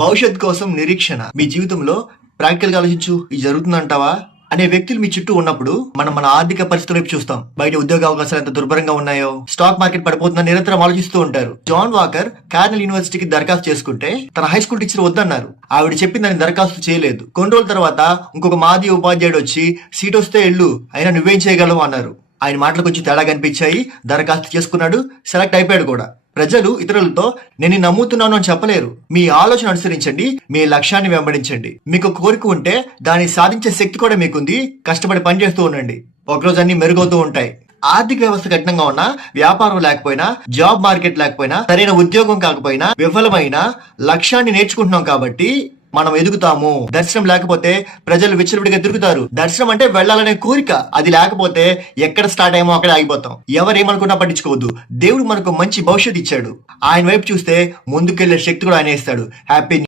భవిష్యత్ కోసం నిరీక్షణ. మీ జీవితంలో ప్రాక్టికల్ గా ఆలోచించు, ఇది జరుగుతుందంటావా అనే వ్యక్తులు మీ చుట్టూ ఉన్నప్పుడు మనం మన ఆర్థిక పరిస్థితుల వైపు చూస్తాం. బయట ఉద్యోగ అవకాశాలు ఎంత దుర్భరంగా ఉన్నాయో, స్టాక్ మార్కెట్ పడిపోతుందని నిరంతరం ఆలోచిస్తూ ఉంటారు. జాన్ వాకర్ కార్నెల్ యూనివర్సిటీకి దరఖాస్తు చేసుకుంటే తన హై స్కూల్ టీచర్ వద్దన్నారు. ఆవిడ చెప్పి దాన్ని దరఖాస్తు చేయలేదు. కొన్ని రోజుల తర్వాత ఇంకొక మాజీ ఉపాధ్యాయుడు వచ్చి సీట్ వస్తే ఎల్లు, అయినా నువ్వేం చేయగలవు అన్నారు. ఆయన మాటలకు వచ్చి తేడా కనిపించాయి. దరఖాస్తు చేసుకున్నాడు, సెలెక్ట్ అయిపోయాడు కూడా. ప్రజలు ఇతరులతో నేను నమ్ముతున్నాను అని చెప్పలేరు. మీ ఆలోచన అనుసరించండి, మీ లక్ష్యాన్ని వెంబడించండి. మీకు కోరిక ఉంటే దాన్ని సాధించే శక్తి కూడా మీకుంది. కష్టపడి పనిచేస్తూ ఉండండి, ఒకరోజు అన్ని మెరుగవుతూ ఉంటాయి. ఆర్థిక వ్యవస్థ కఠినంగా ఉన్నా, వ్యాపారం లేకపోయినా, జాబ్ మార్కెట్ లేకపోయినా, సరైన ఉద్యోగం కాకపోయినా, విఫలమైన లక్ష్యాన్ని నేర్చుకుంటున్నాం కాబట్టి మనం ఎదుగుతాము. దర్శనం లేకపోతే ప్రజలు విచ్చలవిడిగా తిరుగుతారు. దర్శనం అంటే వెళ్ళాలనే కోరిక, అది లేకపోతే ఎక్కడ స్టార్ట్ అయ్యామో అక్కడే ఆగిపోతాం. ఎవరేమనుకున్నా పట్టించుకోవద్దు. దేవుడు మనకు మంచి భవిష్యత్తు ఇచ్చాడు. ఆయన వైపు చూస్తే ముందుకెళ్లే శక్తి కూడా ఆయన ఇస్తాడు. హ్యాపీ